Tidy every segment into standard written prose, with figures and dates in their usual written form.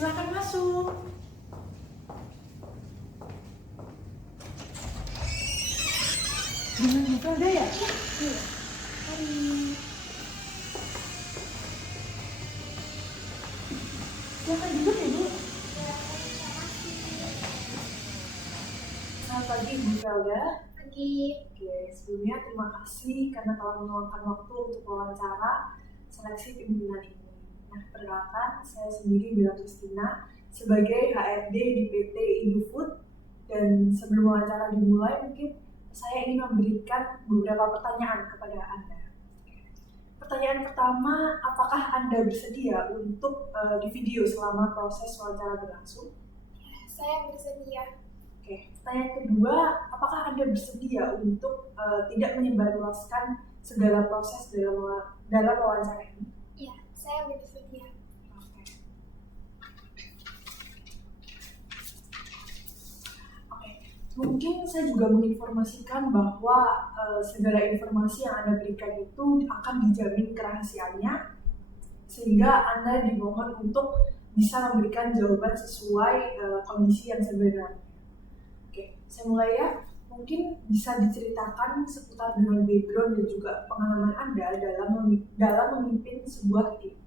Silakan masuk. Dengan Imelda ya? Iya. Mari. Silakan duduk ya, Bu. Selamat pagi, Bu Imelda. Pagi. Oke, sebelumnya terima kasih karena telah meluangkan waktu untuk wawancara seleksi pimpinan ini. Nah, perkenalkan, saya sendiri Bella Christina sebagai HRD di PT Indofood. Dan sebelum wawancara dimulai, mungkin saya ingin memberikan beberapa pertanyaan kepada Anda. Pertanyaan pertama, apakah Anda bersedia untuk di video selama proses wawancara berlangsung? Saya bersedia. Oke, pertanyaan kedua, apakah Anda bersedia untuk tidak menyebarluaskan segala proses dalam wawancara ini? Iya, saya bersedia. Oke. Mungkin saya juga menginformasikan bahwa segala informasi yang Anda berikan itu akan dijamin kerahasiaannya, sehingga Anda dimohon untuk bisa memberikan jawaban sesuai kondisi yang sebenarnya. Oke, saya mulai ya. Mungkin bisa diceritakan seputar dengan background dan juga pengalaman Anda dalam memimpin sebuah tim.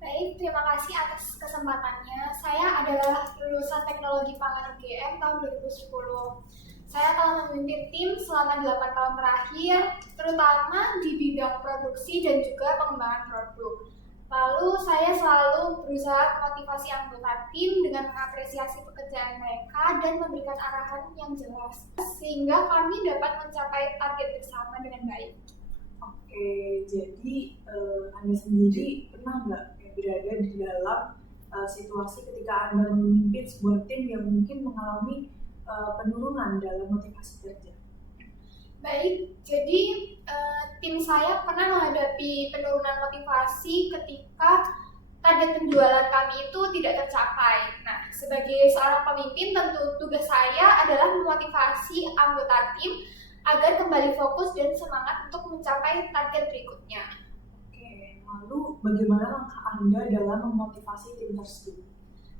Baik, terima kasih atas kesempatannya. Saya adalah lulusan Teknologi Pangan UGM tahun 2010. Saya telah memimpin tim selama 8 tahun terakhir, terutama di bidang produksi dan juga pengembangan produk. Lalu saya selalu berusaha memotivasi anggota tim dengan mengapresiasi pekerjaan mereka dan memberikan arahan yang jelas, sehingga kami dapat mencapai target bersama dengan baik. Oke, jadi Anda sendiri pernah nggak berada di dalam situasi ketika Anda memimpin sebuah tim yang mungkin mengalami penurunan dalam motivasi kerja? Baik, jadi tim saya pernah menghadapi penurunan motivasi ketika target penjualan kami itu tidak tercapai. Nah, sebagai seorang pemimpin, tentu tugas saya adalah memotivasi anggota tim agar kembali fokus dan semangat untuk mencapai target berikutnya. Oke, lalu bagaimana langkah Anda dalam memotivasi tim tersebut?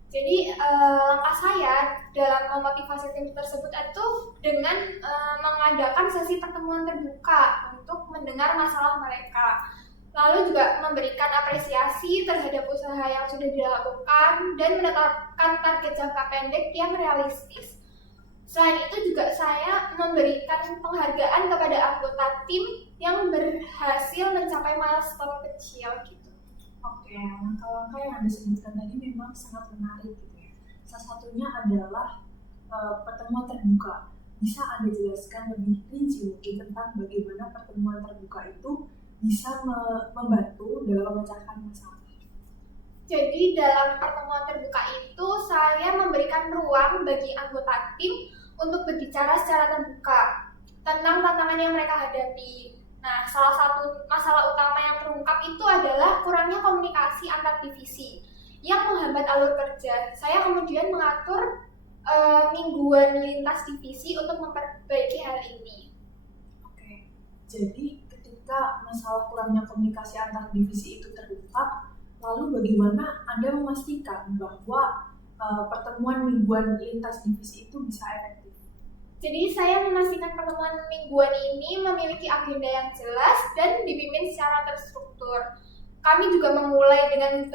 Jadi langkah saya dalam memotivasi tim tersebut itu dengan mengadakan sesi pertemuan terbuka untuk mendengar masalah mereka. Lalu juga memberikan apresiasi terhadap usaha yang sudah dilakukan dan menetapkan target jangka pendek yang realistis. Selain itu juga saya memberikan penghargaan kepada anggota tim yang berhasil mencapai milestone kecil gitu. Oke, langkah-langkah yang Anda sebutkan tadi memang sangat menarik gitu ya. Salah satunya adalah pertemuan terbuka. Bisa Anda jelaskan lebih rinci mungkin tentang bagaimana pertemuan terbuka itu bisa membantu dalam memecahkan masalah? Jadi dalam pertemuan terbuka itu saya memberikan ruang bagi anggota tim untuk berbicara secara terbuka tentang tantangan yang mereka hadapi. Nah, salah satu masalah utama yang terungkap itu adalah kurangnya komunikasi antar divisi yang menghambat alur kerja. Saya kemudian mengatur mingguan lintas divisi untuk memperbaiki hal ini. Oke, jadi ketika masalah kurangnya komunikasi antar divisi itu terungkap, lalu bagaimana Anda memastikan bahwa pertemuan mingguan lintas divisi itu bisa efektif? Jadi saya memastikan pertemuan mingguan ini memiliki agenda yang jelas dan dipimpin secara terstruktur. Kami juga memulai dengan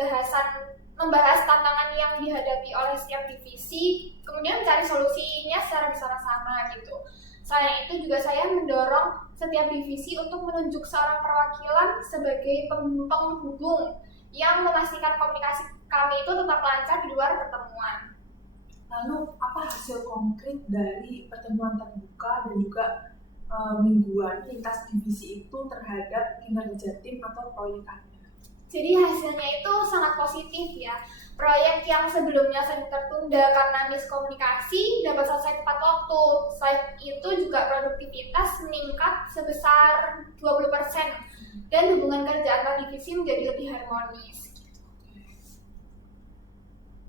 membahas tantangan yang dihadapi oleh setiap divisi, kemudian mencari solusinya secara bersama-sama gitu. Selain itu juga saya mendorong setiap divisi untuk menunjuk seorang perwakilan sebagai penghubung yang memastikan komunikasi kami itu tetap lancar di luar pertemuan. Lalu apa hasil konkret dari pertemuan terbuka dan juga mingguan lintas divisi itu terhadap kinerja tim atau proyek Anda? Jadi hasilnya itu sangat positif ya. Proyek yang sebelumnya sering tertunda karena miskomunikasi dapat selesai tepat waktu. Selain itu juga produktivitas meningkat sebesar 20% dan hubungan kerja antar divisi menjadi lebih harmonis.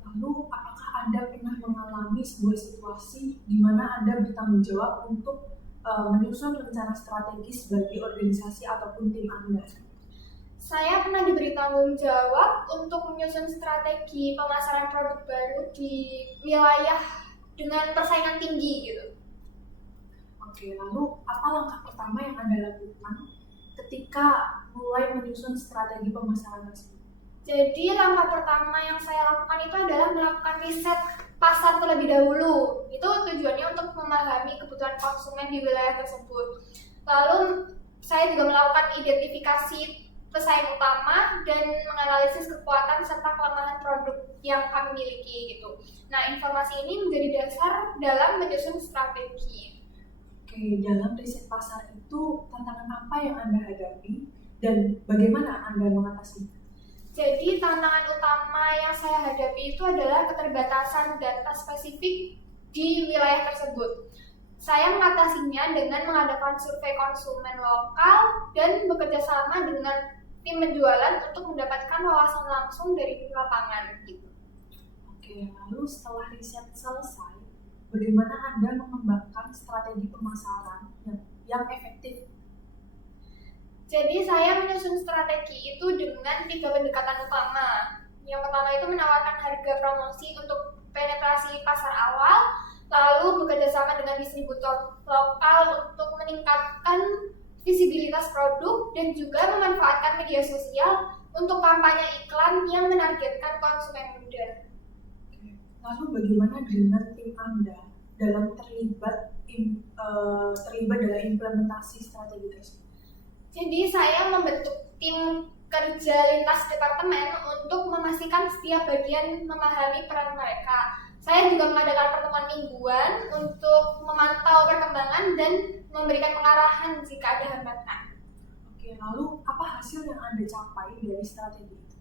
Lalu apakah Anda pernah mengalami sebuah situasi di mana Anda bertanggung jawab untuk menyusun rencana strategis bagi organisasi ataupun tim Anda? Saya pernah diberi tanggung jawab untuk menyusun strategi pemasaran produk baru di wilayah dengan persaingan tinggi gitu. Oke, lalu apa langkah pertama yang Anda lakukan ketika mulai menyusun strategi pemasaran tersebut? Jadi langkah pertama yang saya lakukan itu adalah melakukan riset pasar terlebih dahulu. Itu tujuannya untuk memahami kebutuhan konsumen di wilayah tersebut. Lalu saya juga melakukan identifikasi pesaing utama dan menganalisis kekuatan serta kelemahan produk yang kami miliki gitu. Nah, informasi ini menjadi dasar dalam menyusun strategi. Oke, dalam riset pasar itu tantangan apa yang Anda hadapi dan bagaimana Anda mengatasinya? Jadi tantangan utama yang saya hadapi itu adalah keterbatasan data spesifik di wilayah tersebut. Saya mengatasinya dengan mengadakan survei konsumen lokal dan bekerja sama dengan tim penjualan untuk mendapatkan wawasan langsung dari lapangan gitu. Oke, lalu setelah riset selesai, bagaimana Anda mengembangkan strategi pemasaran yang efektif? Jadi saya menyusun strategi itu dengan 3 pendekatan utama. Yang pertama itu menawarkan harga promosi untuk penetrasi pasar awal, lalu bekerja sama dengan distributor lokal untuk meningkatkan visibilitas produk dan juga memanfaatkan media sosial untuk kampanye iklan yang menargetkan konsumen muda. Lalu bagaimana dengan tim Anda dalam terlibat dalam implementasi strategi tersebut? Jadi saya membentuk tim kerja lintas departemen untuk memastikan setiap bagian memahami peran mereka. Saya juga mengadakan pertemuan mingguan untuk memantau perkembangan dan memberikan pengarahan jika ada hambatan. Oke, lalu apa hasil yang Anda capai dari strategi itu?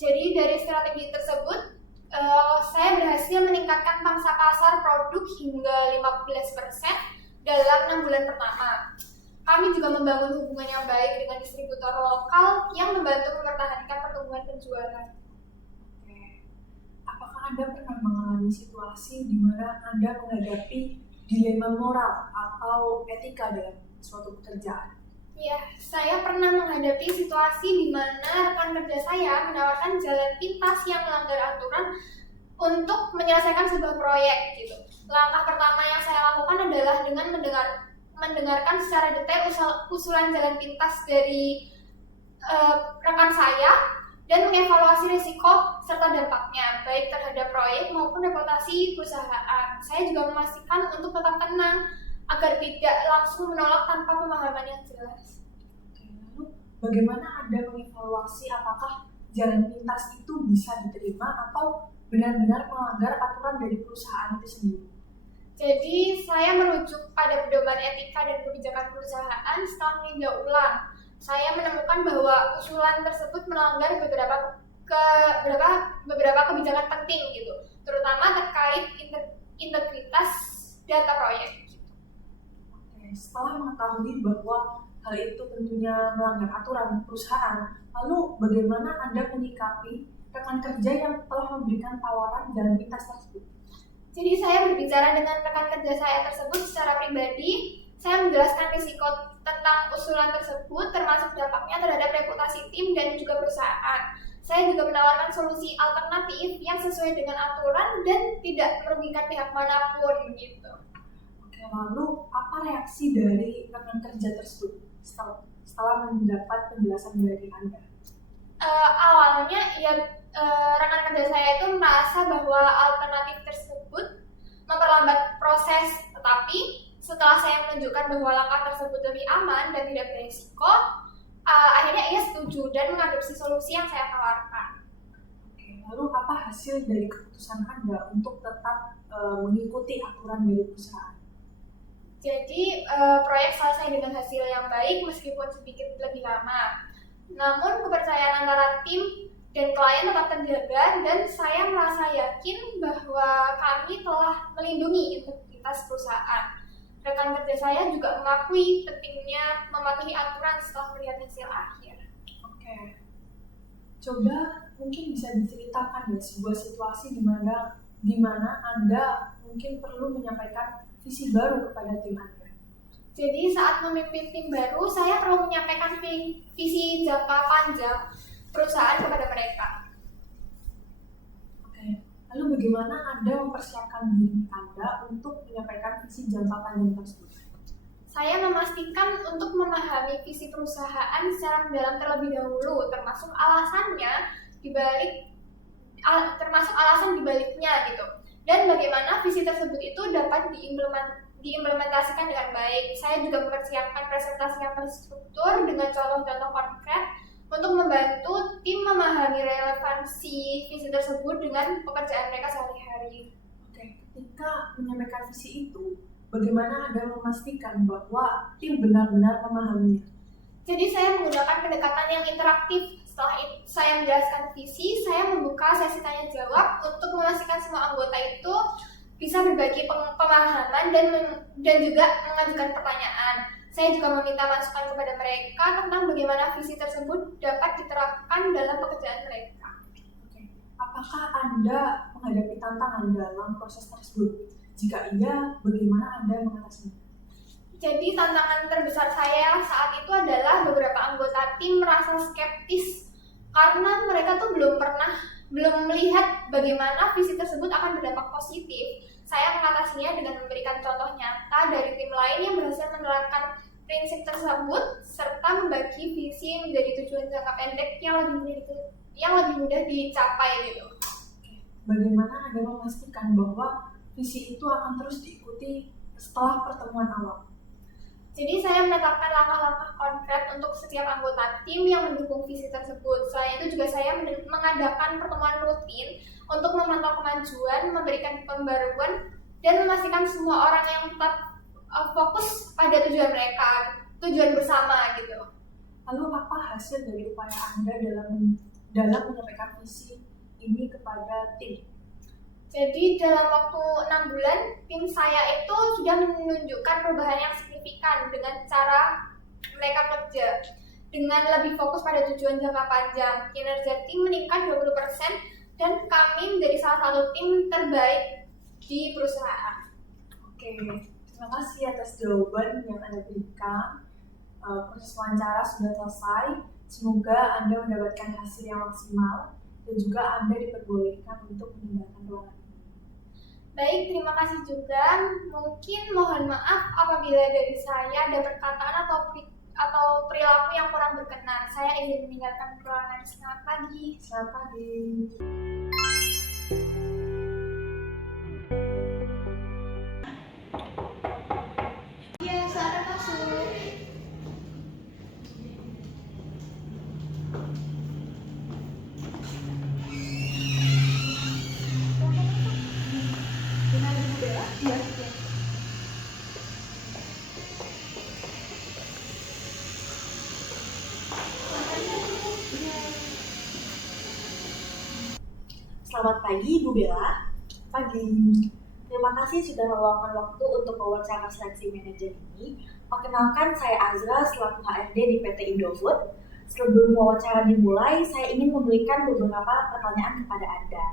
Jadi dari strategi tersebut, saya berhasil meningkatkan pangsa pasar produk hingga 15% dalam 6 bulan pertama. Kami juga membangun hubungan yang baik dengan distributor lokal yang membantu mempertahankan pertumbuhan penjualan. Apakah Anda pernah mengalami situasi di mana Anda menghadapi dilema moral atau etika dalam suatu pekerjaan? Ya, saya pernah menghadapi situasi di mana rekan kerja saya menawarkan jalan pintas yang melanggar aturan untuk menyelesaikan sebuah proyek gitu. Langkah pertama yang saya lakukan adalah dengan mendengarkan secara detail usulan jalan pintas dari rekan saya dan mengevaluasi risiko serta dampaknya baik terhadap proyek maupun reputasi perusahaan. Saya juga memastikan untuk tetap tenang agar tidak langsung menolak tanpa pemahaman yang jelas. Oke, lalu bagaimana Anda mengevaluasi apakah jalan pintas itu bisa diterima atau benar-benar melanggar aturan dari perusahaan itu sendiri? Jadi saya merujuk pada pedoman etika dan kebijakan perusahaan setelah meninjau ulang. Saya menemukan bahwa usulan tersebut melanggar beberapa kebijakan penting gitu, terutama terkait integritas data proyek. Oke, setelah mengetahui bahwa hal itu tentunya melanggar aturan perusahaan, lalu bagaimana Anda menyikapi rekan kerja yang telah memberikan tawaran jalan pintas tersebut? Jadi saya berbicara dengan rekan kerja saya tersebut secara pribadi. Saya menjelaskan risiko tentang usulan tersebut, termasuk dampaknya terhadap reputasi tim dan juga perusahaan. Saya juga menawarkan solusi alternatif yang sesuai dengan aturan dan tidak merugikan pihak manapun gitu. Oke, lalu apa reaksi dari rekan kerja tersebut setelah mendapat penjelasan dari Anda? Awalnya ya rekan kerja saya itu merasa bahwa alternatif tersebut memperlambat proses, tetapi setelah saya menunjukkan bahwa langkah tersebut lebih aman dan tidak beresiko, akhirnya ia setuju dan mengadopsi solusi yang saya tawarkan. Oke, lalu apa hasil dari keputusan Anda untuk tetap mengikuti aturan dari perusahaan? Jadi proyek selesai dengan hasil yang baik meskipun sedikit lebih lama. Namun kepercayaan antara tim dan klien tetap terjaga dan saya merasa yakin bahwa kami telah melindungi integritas perusahaan. Rekan kerja saya juga mengakui pentingnya mematuhi aturan setelah melihat hasil akhir. Oke, coba mungkin bisa diceritakan ya sebuah situasi di mana Anda mungkin perlu menyampaikan visi baru kepada tim Anda. Jadi saat memimpin tim baru, saya perlu menyampaikan visi visi jangka panjang perusahaan kepada mereka. Oke, lalu bagaimana Anda mempersiapkan diri Anda untuk menyampaikan visi jangka panjang tersebut? Saya memastikan untuk memahami visi perusahaan secara mendalam terlebih dahulu, termasuk alasan dibaliknya gitu. Dan bagaimana visi tersebut itu dapat diimplementasikan dengan baik. Saya juga mempersiapkan presentasi yang terstruktur dengan contoh-contoh konkret untuk membantu tim memahami relevansi visi tersebut dengan pekerjaan mereka sehari-hari. Oke, ketika menyampaikan visi itu, bagaimana Anda memastikan bahwa tim benar-benar memahaminya? Jadi saya menggunakan pendekatan yang interaktif. Setelah saya menjelaskan visi, saya membuka sesi tanya jawab untuk memastikan semua anggota itu bisa berbagi pemahaman dan juga mengajukan pertanyaan. Saya juga meminta masukan kepada mereka tentang bagaimana visi tersebut dapat diterapkan dalam pekerjaan mereka. Oke. Apakah Anda menghadapi tantangan dalam proses tersebut? Jika iya, bagaimana Anda mengatasinya? Jadi tantangan terbesar saya saat itu adalah beberapa anggota tim merasa skeptis karena mereka tuh belum melihat bagaimana visi tersebut akan berdampak positif. Saya mengatasinya dengan memberikan contoh nyata dari tim lain yang berhasil menerapkan prinsip tersebut serta membagi visi menjadi tujuan jangka pendek yang lebih mudah dicapai gitu. Bagaimana Anda memastikan bahwa visi itu akan terus diikuti setelah pertemuan awal? Jadi saya menetapkan langkah-langkah konkret untuk setiap anggota tim yang mendukung visi tersebut. Selain itu juga saya mengadakan pertemuan rutin untuk memantau kemajuan, memberikan pembaruan, dan memastikan semua orang yang tetap fokus pada tujuan mereka, tujuan bersama gitu. Lalu apa hasil dari upaya Anda dalam menyampaikan visi ini kepada tim? Jadi dalam waktu 6 bulan, tim saya itu sudah menunjukkan perubahan yang signifikan dengan cara mereka kerja. Dengan lebih fokus pada tujuan jangka panjang, kinerja tim meningkat 20% dan kami menjadi salah satu tim terbaik di perusahaan. Oke, terima kasih atas jawaban yang Anda berikan. Proses wawancara sudah selesai. Semoga Anda mendapatkan hasil yang maksimal dan juga Anda diperbolehkan untuk meninggalkan ruangan ini. Baik, terima kasih juga. Mungkin mohon maaf apabila dari saya ada perkataan atau perilaku yang kurang berkenan. Saya izin meninggalkan ruangan. Selamat pagi. Selamat pagi. Iya, silakan masuk. Selamat pagi, Bu Bella. Pagi. Terima kasih sudah meluangkan waktu untuk wawancara seleksi manajer ini. Perkenalkan, saya Azra selaku HRD di PT Indofood. Sebelum wawancara dimulai, saya ingin memberikan beberapa pertanyaan kepada Anda.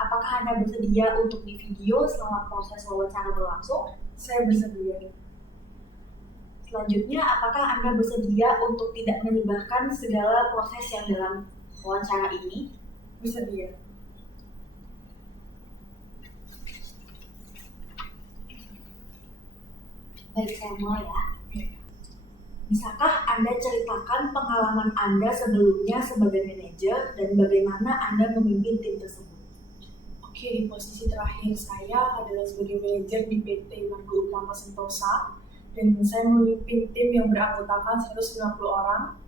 Apakah Anda bersedia untuk di video selama proses wawancara berlangsung? Saya bersedia. Selanjutnya, apakah Anda bersedia untuk tidak menyebarkan segala proses yang dalam wawancara ini? Bersedia. Baik, saya mulai ya. Bisakah Anda ceritakan pengalaman Anda sebelumnya sebagai manajer dan bagaimana Anda memimpin tim tersebut? Oke, di posisi terakhir saya adalah sebagai manajer di PT Margo Utama Sentosa dan saya memimpin tim yang beranggotakan 190 orang.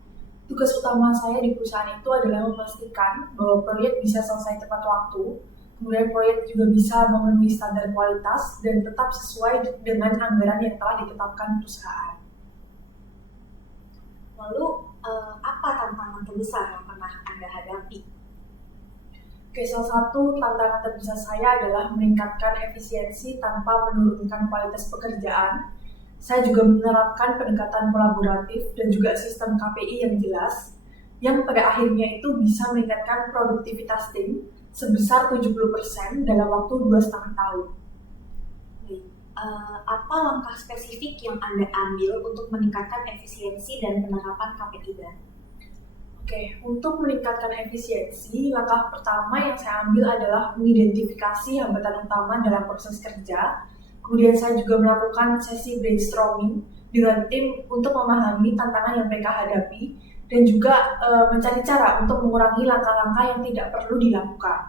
Tugas utama saya di perusahaan itu adalah memastikan bahwa proyek bisa selesai tepat waktu, kemudian proyek juga bisa memenuhi standar kualitas dan tetap sesuai dengan anggaran yang telah ditetapkan perusahaan. Lalu, apa tantangan terbesar yang pernah Anda hadapi? Oke, salah satu tantangan terbesar saya adalah meningkatkan efisiensi tanpa menurunkan kualitas pekerjaan. Saya juga menerapkan pendekatan kolaboratif dan juga sistem KPI yang jelas, yang pada akhirnya itu bisa meningkatkan produktivitas tim sebesar 70% dalam waktu 2,5 tahun. Apa langkah spesifik yang Anda ambil untuk meningkatkan efisiensi dan penerapan KPI baru? Oke, untuk meningkatkan efisiensi, langkah pertama yang saya ambil adalah mengidentifikasi hambatan utama dalam proses kerja. Kemudian saya juga melakukan sesi brainstorming dengan tim untuk memahami tantangan yang mereka hadapi dan juga mencari cara untuk mengurangi langkah-langkah yang tidak perlu dilakukan.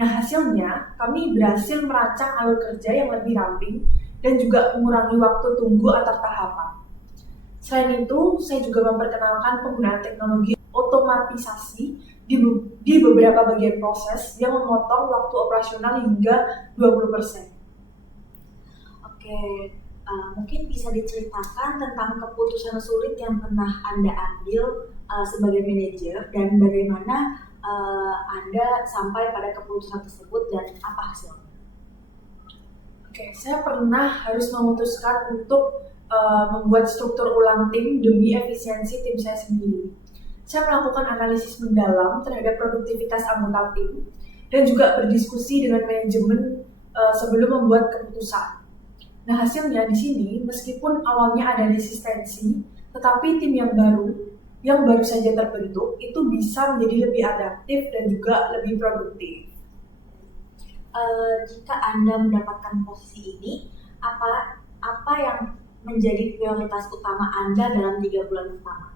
Nah, hasilnya kami berhasil merancang alur kerja yang lebih ramping dan juga mengurangi waktu tunggu antar tahapan. Selain itu, saya juga memperkenalkan penggunaan teknologi otomatisasi di beberapa bagian proses yang memotong waktu operasional hingga 20%. Oke, mungkin bisa diceritakan tentang keputusan sulit yang pernah Anda ambil sebagai manajer dan bagaimana Anda sampai pada keputusan tersebut dan apa hasilnya? Oke, saya pernah harus memutuskan untuk membuat struktur ulang tim demi efisiensi tim saya sendiri. Saya melakukan analisis mendalam terhadap produktivitas anggota tim dan juga berdiskusi dengan manajemen sebelum membuat keputusan. Nah, hasilnya di sini, meskipun awalnya ada resistensi, tetapi tim yang baru saja terbentuk itu bisa menjadi lebih adaptif dan juga lebih produktif. Jika Anda mendapatkan posisi ini, apa yang menjadi prioritas utama Anda dalam 3 bulan pertama?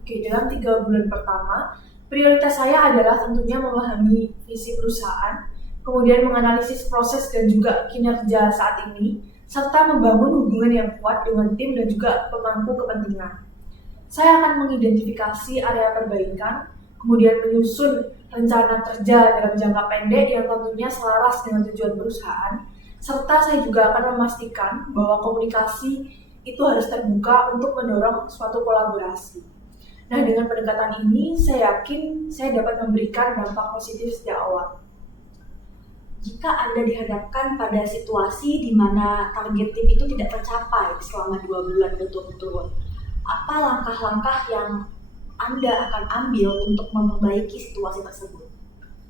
Oke, dalam 3 bulan pertama, prioritas saya adalah tentunya memahami visi perusahaan, kemudian menganalisis proses dan juga kinerja saat ini, serta membangun hubungan yang kuat dengan tim dan juga pemangku kepentingan. Saya akan mengidentifikasi area perbaikan, kemudian menyusun rencana kerja dalam jangka pendek yang tentunya selaras dengan tujuan perusahaan, serta saya juga akan memastikan bahwa komunikasi itu harus terbuka untuk mendorong suatu kolaborasi. Nah, dengan pendekatan ini, saya yakin saya dapat memberikan dampak positif sejak awal. Jika Anda dihadapkan pada situasi di mana target tim itu tidak tercapai selama 2 bulan berturut-turut, apa langkah-langkah yang Anda akan ambil untuk memperbaiki situasi tersebut?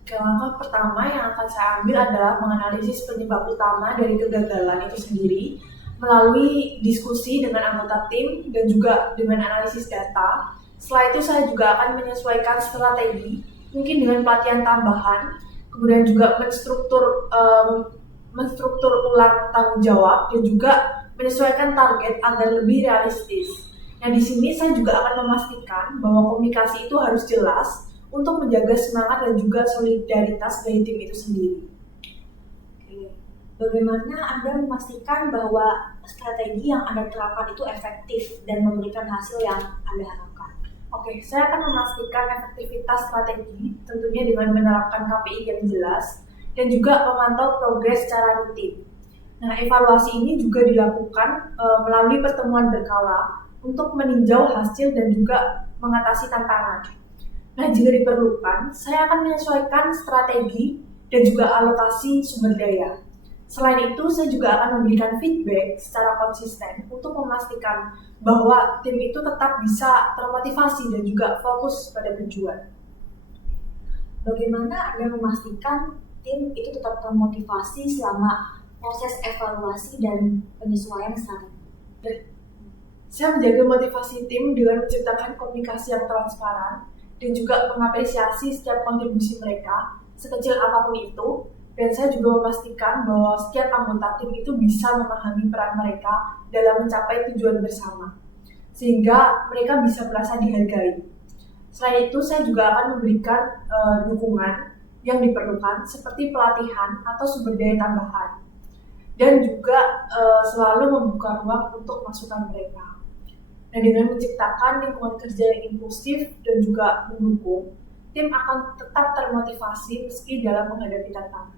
Langkah pertama yang akan saya ambil adalah menganalisis penyebab utama dari kegagalan itu sendiri melalui diskusi dengan anggota tim dan juga dengan analisis data. Setelah itu saya juga akan menyesuaikan strategi, mungkin dengan pelatihan tambahan, kemudian juga menstruktur ulang tanggung jawab dan juga menyesuaikan target agar lebih realistis. Nah, di sini saya juga akan memastikan bahwa komunikasi itu harus jelas untuk menjaga semangat dan juga solidaritas dari tim itu sendiri. Oke. Bagaimana Anda memastikan bahwa strategi yang Anda terapkan itu efektif dan memberikan hasil yang Anda harapkan? Oke, saya akan memastikan efektivitas strategi tentunya dengan menerapkan KPI yang jelas dan juga memantau progres secara rutin. Nah, evaluasi ini juga dilakukan melalui pertemuan berkala untuk meninjau hasil dan juga mengatasi tantangan. Nah, jika diperlukan, saya akan menyesuaikan strategi dan juga alokasi sumber daya. Selain itu, saya juga akan memberikan feedback secara konsisten untuk memastikan bahwa tim itu tetap bisa termotivasi dan juga fokus pada tujuan. Bagaimana Anda memastikan tim itu tetap termotivasi selama proses evaluasi dan penyesuaian strategi? Saya menjaga motivasi tim dengan menciptakan komunikasi yang transparan dan juga mengapresiasi setiap kontribusi mereka, sekecil apapun itu. Dan saya juga memastikan bahwa setiap anggota tim itu bisa memahami peran mereka dalam mencapai tujuan bersama, sehingga mereka bisa merasa dihargai. Selain itu, saya juga akan memberikan dukungan yang diperlukan seperti pelatihan atau sumber daya tambahan, dan juga selalu membuka ruang untuk masukan mereka. Nah, dengan menciptakan lingkungan kerja yang inklusif dan juga mendukung, tim akan tetap termotivasi meski dalam menghadapi tantangan.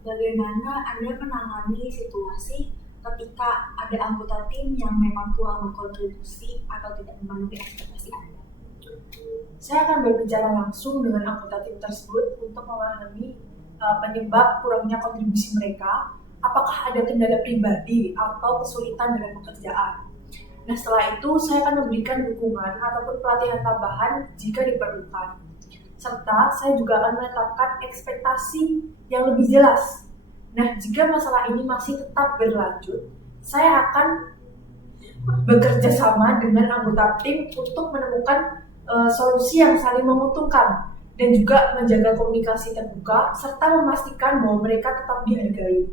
Bagaimana Anda menangani situasi ketika ada anggota tim yang memang kurang berkontribusi atau tidak memenuhi ekspektasi Anda? Saya akan berbicara langsung dengan anggota tim tersebut untuk memahami penyebab kurangnya kontribusi mereka, apakah ada kendala pribadi atau kesulitan dalam pekerjaan. Nah, setelah itu saya akan memberikan dukungan ataupun pelatihan tambahan jika diperlukan. Serta saya juga akan menetapkan ekspektasi yang lebih jelas. Nah, jika masalah ini masih tetap berlanjut, saya akan bekerja sama dengan anggota tim untuk menemukan solusi yang saling menguntungkan dan juga menjaga komunikasi terbuka serta memastikan bahwa mereka tetap dihargai.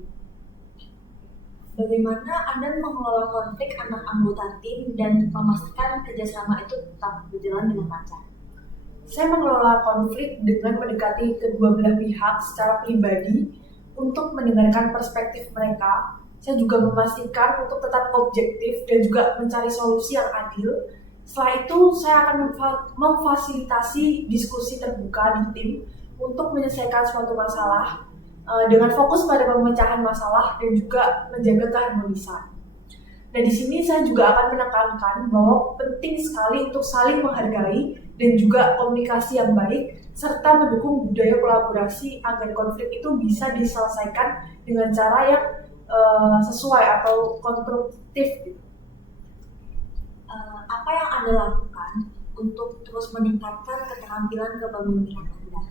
Bagaimana Anda mengelola konflik antar anggota tim dan memastikan kerjasama itu tetap berjalan dengan lancar? Saya mengelola konflik dengan mendekati kedua belah pihak secara pribadi untuk mendengarkan perspektif mereka. Saya juga memastikan untuk tetap objektif dan juga mencari solusi yang adil. Setelah itu, saya akan memfasilitasi diskusi terbuka di tim untuk menyelesaikan suatu masalah dengan fokus pada pemecahan masalah dan juga menjaga keharmonisan. Nah, di sini saya juga akan menekankan bahwa penting sekali untuk saling menghargai dan juga komunikasi yang baik serta mendukung budaya kolaborasi agar konflik itu bisa diselesaikan dengan cara yang sesuai atau konstruktif. Apa yang Anda lakukan untuk terus meningkatkan keterampilan kepemimpinan Anda?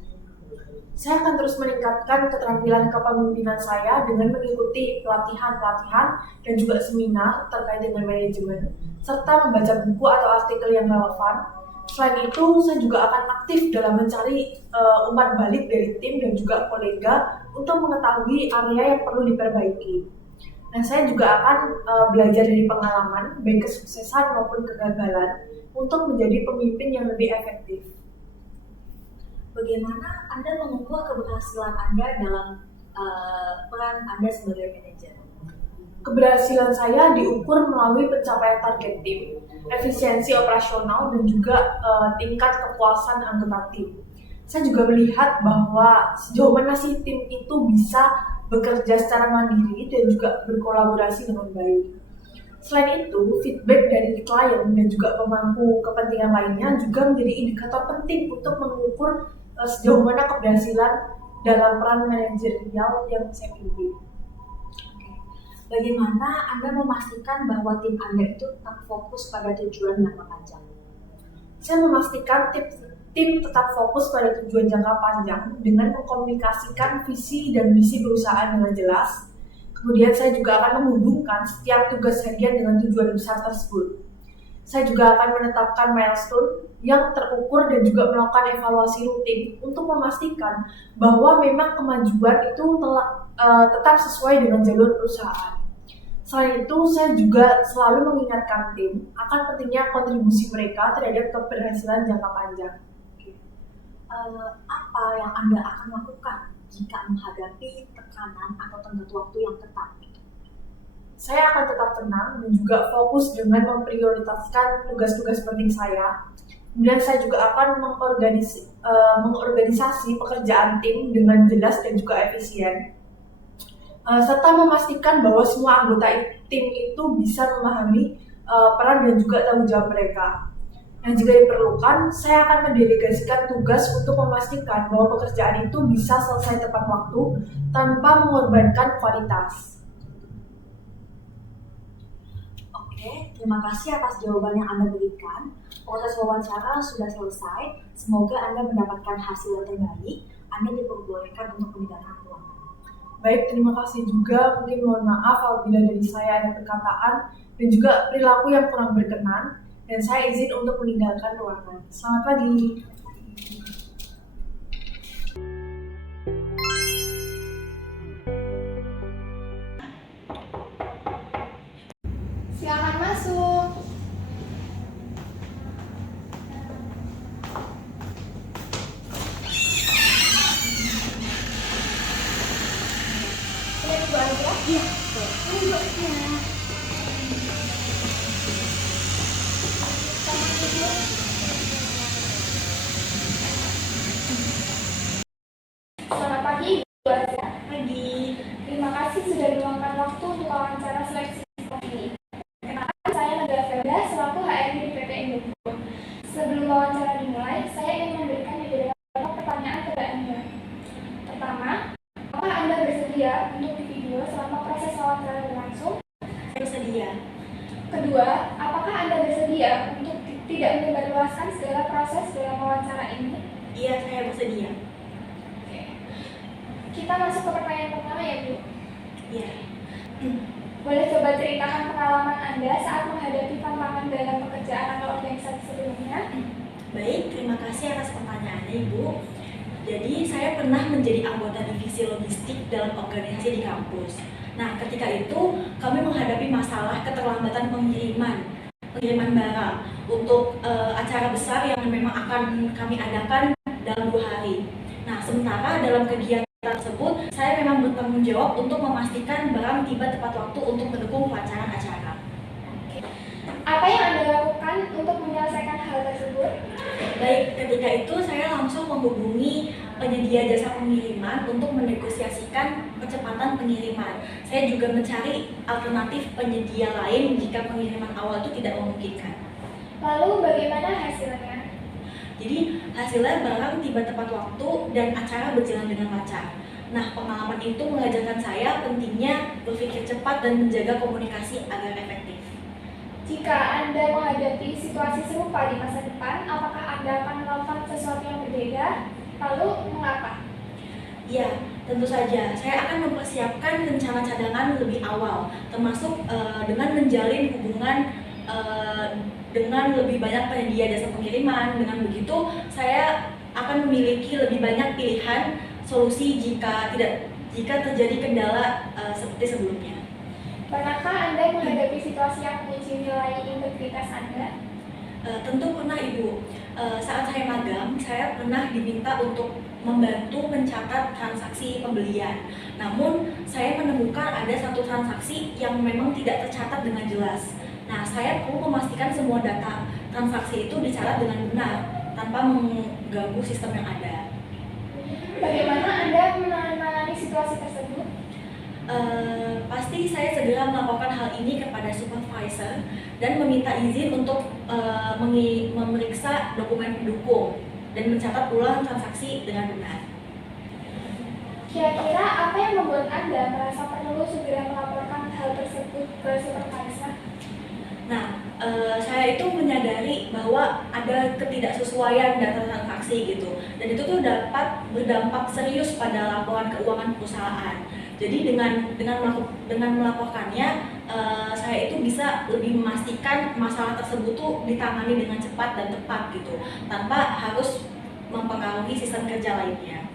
Saya akan terus meningkatkan keterampilan kepemimpinan saya dengan mengikuti pelatihan-pelatihan dan juga seminar terkait dengan manajemen, serta membaca buku atau artikel yang relevan. Selain itu, saya juga akan aktif dalam mencari umpan balik dari tim dan juga kolega untuk mengetahui area yang perlu diperbaiki. Nah, saya juga akan belajar dari pengalaman, baik kesuksesan maupun kegagalan, untuk menjadi pemimpin yang lebih efektif. Bagaimana Anda mengukur keberhasilan Anda dalam peran Anda sebagai manajer? Keberhasilan saya diukur melalui pencapaian target tim, efisiensi operasional, dan juga tingkat kepuasan anggota tim. Saya juga melihat bahwa sejauh mana sih tim itu bisa bekerja secara mandiri dan juga berkolaborasi dengan baik. Selain itu, feedback dari klien dan juga pemangku kepentingan lainnya juga menjadi indikator penting untuk mengukur sejauh mana keberhasilan dalam peran manajerial yang saya pimpin. Bagaimana Anda memastikan bahwa tim Anda itu tetap fokus pada tujuan jangka panjang? Saya memastikan tim tetap fokus pada tujuan jangka panjang dengan mengkomunikasikan visi dan misi perusahaan dengan jelas. Kemudian saya juga akan menghubungkan setiap tugas harian dengan tujuan besar tersebut. Saya juga akan menetapkan milestone yang terukur dan juga melakukan evaluasi rutin untuk memastikan bahwa memang kemajuan itu tetap sesuai dengan jalur perusahaan. Selain itu, saya juga selalu mengingatkan tim akan pentingnya kontribusi mereka terhadap keberhasilan jangka panjang. Apa yang Anda akan lakukan jika menghadapi tekanan atau tenggat waktu yang ketat? Saya akan tetap tenang dan juga fokus dengan memprioritaskan tugas-tugas penting saya. Kemudian saya juga akan mengorganisasi pekerjaan tim dengan jelas dan juga efisien. Serta memastikan bahwa semua anggota tim itu bisa memahami peran dan juga tanggung jawab mereka. Dan jika diperlukan, saya akan mendelegasikan tugas untuk memastikan bahwa pekerjaan itu bisa selesai tepat waktu tanpa mengorbankan kualitas. Oke, terima kasih atas jawaban yang Anda berikan. Proses wawancara sudah selesai. Semoga Anda mendapatkan hasil yang terbaik. Anda diperbolehkan untuk meninggalkan ruangan. Baik, terima kasih juga. Mungkin mohon maaf apabila dari saya ada perkataan dan juga perilaku yang kurang berkenan. Dan saya izin untuk meninggalkan ruangan. Selamat pagi. Silakan masuk. Ini Bu Azra? Iya. Selamat pagi, Bu Azra. Pagi. Terima kasih sudah meluangkan waktu untuk wawancara seleksi ini. Kenalkan, saya Nagara Felda selaku HRD di PT Indofood. Sebelum wawancara dimulai, saya ingin memberikan beberapa pertanyaan kepada Anda. Pertama, apakah Anda bersedia untuk di video selama proses wawancara berlangsung? Saya bersedia. Kedua, apakah Anda bersedia untuk tidak menyebarluaskan segala proses dalam wawancara ini? Iya, saya bersedia. Oke. Kita masuk ke pertanyaan pertama ya, Bu. Iya. Boleh coba ceritakan pengalaman Anda saat menghadapi tantangan dalam pekerjaan atau organisasi sebelumnya? Baik, terima kasih atas pertanyaannya Ibu. Jadi saya pernah menjadi anggota divisi logistik dalam organisasi di kampus. Nah, ketika itu kami menghadapi masalah keterlambatan pengiriman barang untuk acara besar yang memang akan kami adakan dalam 2 hari. Nah, sementara dalam kegiatan tersebut saya memang bertanggung jawab untuk memastikan barang tiba tepat waktu untuk mendukung pelaksanaan acara. Apa yang Anda lakukan untuk menyelesaikan hal tersebut? Baik, ketika itu saya langsung menghubungi penyedia jasa pengiriman untuk menegosiasikan kecepatan pengiriman. Saya juga mencari alternatif penyedia lain jika pengiriman awal itu tidak memungkinkan. Lalu bagaimana hasilnya? Jadi hasilnya barang tiba tepat waktu dan acara berjalan dengan lancar. Nah, pengalaman itu mengajarkan saya pentingnya berpikir cepat dan menjaga komunikasi agar efektif. Jika Anda menghadapi situasi serupa di masa depan, apakah Anda akan melakukan sesuatu yang berbeda? Lalu mengapa? Ya, tentu saja. Saya akan mempersiapkan rencana cadangan lebih awal, termasuk dengan menjalin hubungan dengan lebih banyak penyedia jasa pengiriman. Dengan begitu, saya akan memiliki lebih banyak pilihan solusi jika terjadi kendala seperti sebelumnya. Pernahkah Anda menghadapi situasi yang menguji nilai integritas Anda? Tentu pernah Ibu. Saat saya magang, saya pernah diminta untuk membantu mencatat transaksi pembelian. Namun, saya menemukan ada satu transaksi yang memang tidak tercatat dengan jelas. Nah, saya perlu memastikan semua data transaksi itu dicatat dengan benar, tanpa mengganggu sistem yang ada. Bagaimana Anda menangani situasi tersebut? Pasti saya segera melaporkan hal ini kepada supervisor dan meminta izin untuk memeriksa dokumen pendukung dan mencatat ulang transaksi dengan benar. Kira-kira apa yang membuat Anda merasa perlu segera melaporkan hal tersebut ke supervisor? Nah, saya itu menyadari bahwa ada ketidaksesuaian data transaksi gitu, dan itu tuh dapat berdampak serius pada laporan keuangan perusahaan. Jadi dengan melaporkannya, saya itu bisa lebih memastikan masalah tersebut tuh ditangani dengan cepat dan tepat gitu, tanpa harus mempengaruhi sistem kerja lainnya.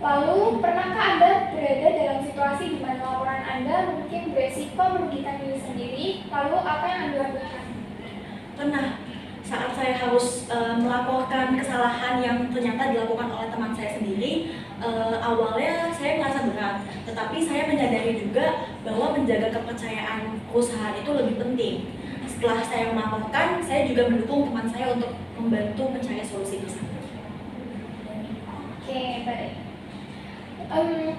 Lalu, pernahkah Anda berada dalam situasi di mana laporan Anda mungkin beresiko merugikan diri sendiri? Lalu, apa yang Anda lakukan? Pernah, saat saya harus melaporkan kesalahan yang ternyata dilakukan oleh teman saya sendiri, awalnya saya merasa berat, tetapi saya menyadari juga bahwa menjaga kepercayaan perusahaan itu lebih penting. Setelah saya melaporkan, saya juga mendukung teman saya untuk membantu mencari solusi bersama. Oke, baik.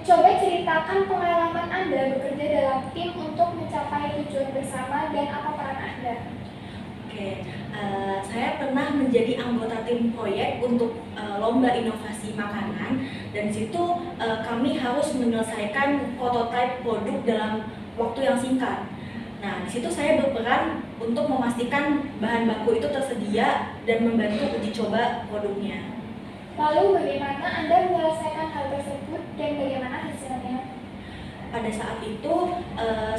Coba ceritakan pengalaman Anda bekerja dalam tim untuk mencapai tujuan bersama dan apa peran Anda. Oke, saya pernah menjadi anggota tim proyek untuk lomba inovasi makanan, dan di situ kami harus menyelesaikan prototipe produk dalam waktu yang singkat. Nah, di situ saya berperan untuk memastikan bahan baku itu tersedia dan membantu uji coba produknya. Lalu bagaimana Anda menyelesaikan hal tersebut dan bagaimana hasilnya? Pada saat itu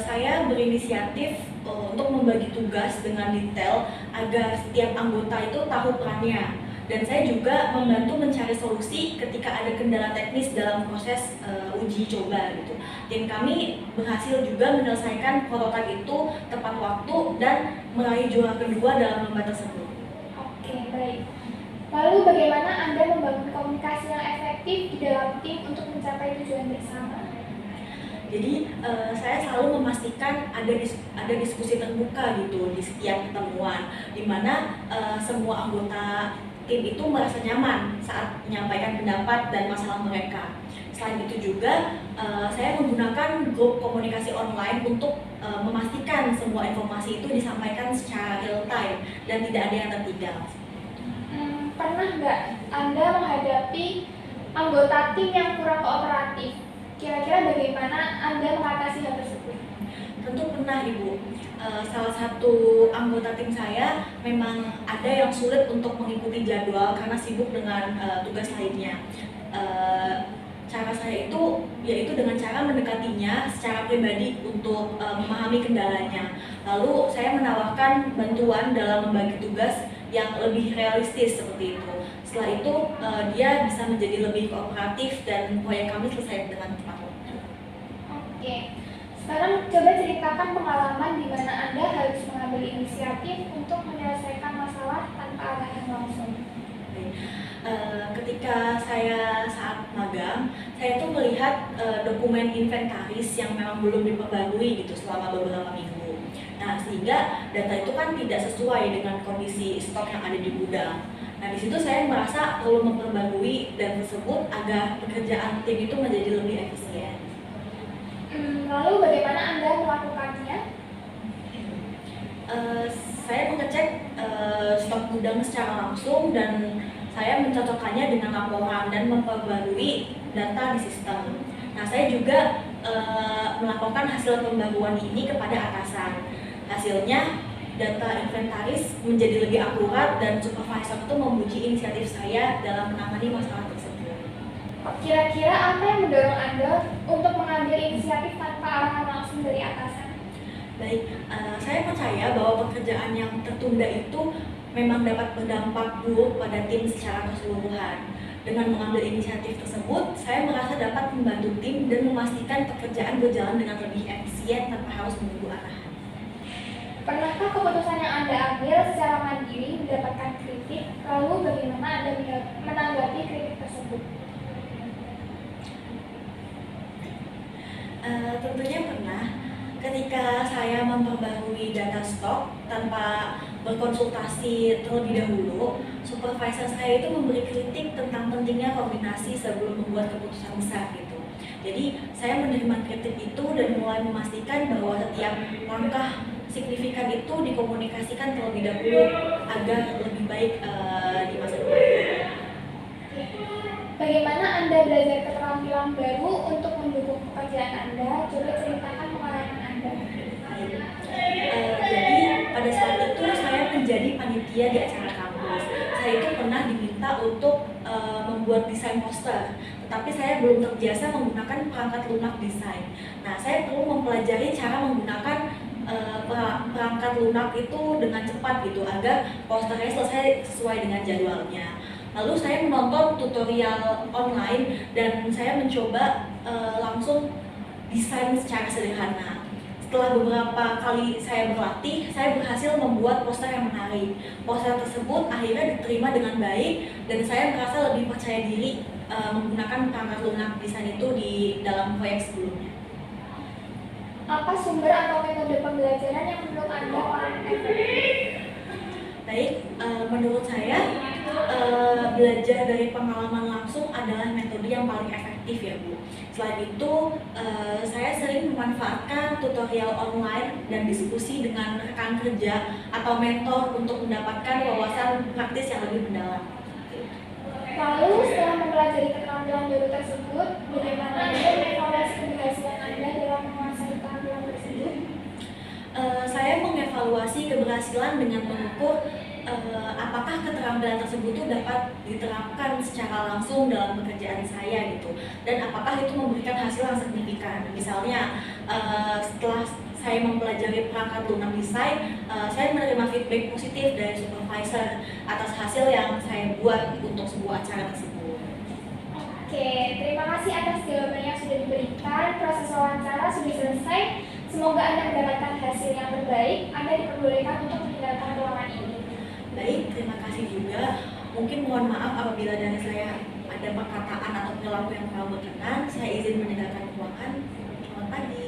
saya berinisiatif untuk membagi tugas dengan detail agar setiap anggota itu tahu perannya, dan saya juga membantu mencari solusi ketika ada kendala teknis dalam proses uji coba gitu. Tim kami berhasil juga menyelesaikan prototipe itu tepat waktu dan meraih juara kedua dalam lomba tersebut. Oke, baik. Lalu bagaimana Anda membangun komunikasi yang efektif di dalam tim untuk mencapai tujuan bersama? Jadi saya selalu memastikan ada diskusi terbuka gitu di setiap pertemuan, di mana semua anggota tim itu merasa nyaman saat menyampaikan pendapat dan masalah mereka. Selain itu juga saya menggunakan grup komunikasi online untuk memastikan semua informasi itu disampaikan secara real time dan tidak ada yang tertinggal. Pernah nggak Anda menghadapi anggota tim yang kurang kooperatif? Kira-kira bagaimana Anda mengatasi hal tersebut? Tentu pernah Ibu. Salah satu anggota tim saya memang ada yang sulit untuk mengikuti jadwal karena sibuk dengan tugas lainnya. cara saya itu yaitu dengan cara mendekatinya secara pribadi untuk memahami kendalanya. Lalu saya menawarkan bantuan dalam membagi tugas yang lebih realistis seperti itu. Setelah itu dia bisa menjadi lebih kooperatif dan proyek kami selesai dengan tepat waktu. Oke, sekarang coba ceritakan pengalaman di mana Anda harus mengambil inisiatif untuk menyelesaikan masalah tanpa arahan langsung. Ketika saya saat magang, saya tuh melihat dokumen inventaris yang memang belum diperbarui gitu selama beberapa minggu. Nah, sehingga data itu kan tidak sesuai dengan kondisi stok yang ada di gudang. Nah, di situ saya merasa perlu memperbarui data tersebut agar pekerjaan tim itu menjadi lebih efisien. Lalu bagaimana Anda melakukannya? Saya mengecek stok gudang secara langsung dan saya mencocokkannya dengan laporan dan memperbarui data di sistem. Nah, saya juga melaporkan hasil pembaruan ini kepada atasan. Hasilnya, data inventaris menjadi lebih akurat dan supervisor itu memuji inisiatif saya dalam menangani masalah tersebut. Kira-kira apa yang mendorong Anda untuk mengambil inisiatif tanpa arahan langsung dari atasan? Baik, saya percaya bahwa pekerjaan yang tertunda itu memang dapat berdampak buruk pada tim secara keseluruhan. Dengan mengambil inisiatif tersebut, saya merasa dapat membantu tim dan memastikan pekerjaan berjalan dengan lebih efisien tanpa harus menunggu arahan. Pernahkah keputusan yang Anda ambil secara mandiri mendapatkan kritik, lalu bagaimana Anda menanggapi kritik tersebut? Tentunya pernah. Ketika saya memperbarui data stok tanpa berkonsultasi terlebih dahulu, supervisor saya itu memberi kritik tentang pentingnya koordinasi sebelum membuat keputusan besar gitu. Jadi saya menerima kritik itu dan mulai memastikan bahwa setiap langkah signifikan itu dikomunikasikan terlebih dahulu agar lebih baik di masa depan. Bagaimana Anda belajar keterampilan baru untuk mendukung pekerjaan Anda? Coba ceritakan pengalaman Anda. Jadi pada saat itu saya menjadi panitia di acara kampus. Saya itu pernah diminta untuk membuat desain poster, tetapi saya belum terbiasa menggunakan perangkat lunak desain. Nah, saya perlu mempelajari cara menggunakan perangkat lunak itu dengan cepat gitu agar posternya selesai sesuai dengan jadwalnya. Lalu saya menonton tutorial online dan saya mencoba langsung desain secara sederhana. Setelah beberapa kali saya berlatih, saya berhasil membuat poster yang menarik. Poster tersebut akhirnya diterima dengan baik dan saya merasa lebih percaya diri menggunakan perangkat lunak desain itu di dalam proyek sebelumnya. Apa sumber atau metode pembelajaran yang menurut Anda paling efektif? Baik, menurut saya belajar dari pengalaman langsung adalah metode yang paling efektif ya Bu. Selain itu, saya sering memanfaatkan tutorial online dan diskusi dengan rekan kerja atau mentor untuk mendapatkan wawasan praktis yang lebih mendalam. Lalu setelah mempelajari keterampilan baru tersebut, bagaimana Anda mengevaluasi keberhasilan Anda dalam menguasai keterampilan tersebut? Saya mengevaluasi keberhasilan dengan mengukur apakah keterampilan tersebut itu dapat diterapkan secara langsung dalam pekerjaan saya gitu, dan apakah itu memberikan hasil yang signifikan. Misalnya setelah saya mempelajari perangkat lunak desain, saya menerima feedback positif dari supervisor atas hasil yang saya buat untuk sebuah acara tersebut. Oke, terima kasih atas jawaban yang sudah diberikan. Proses wawancara sudah selesai. Semoga Anda mendapatkan hasil yang terbaik. Anda diperbolehkan untuk meninggalkan ruangan ini. Baik, terima kasih juga. Mungkin mohon maaf apabila dari saya ada perkataan atau perilaku yang kurang berkenan. Saya izin meninggalkan ruangan. Selamat pagi.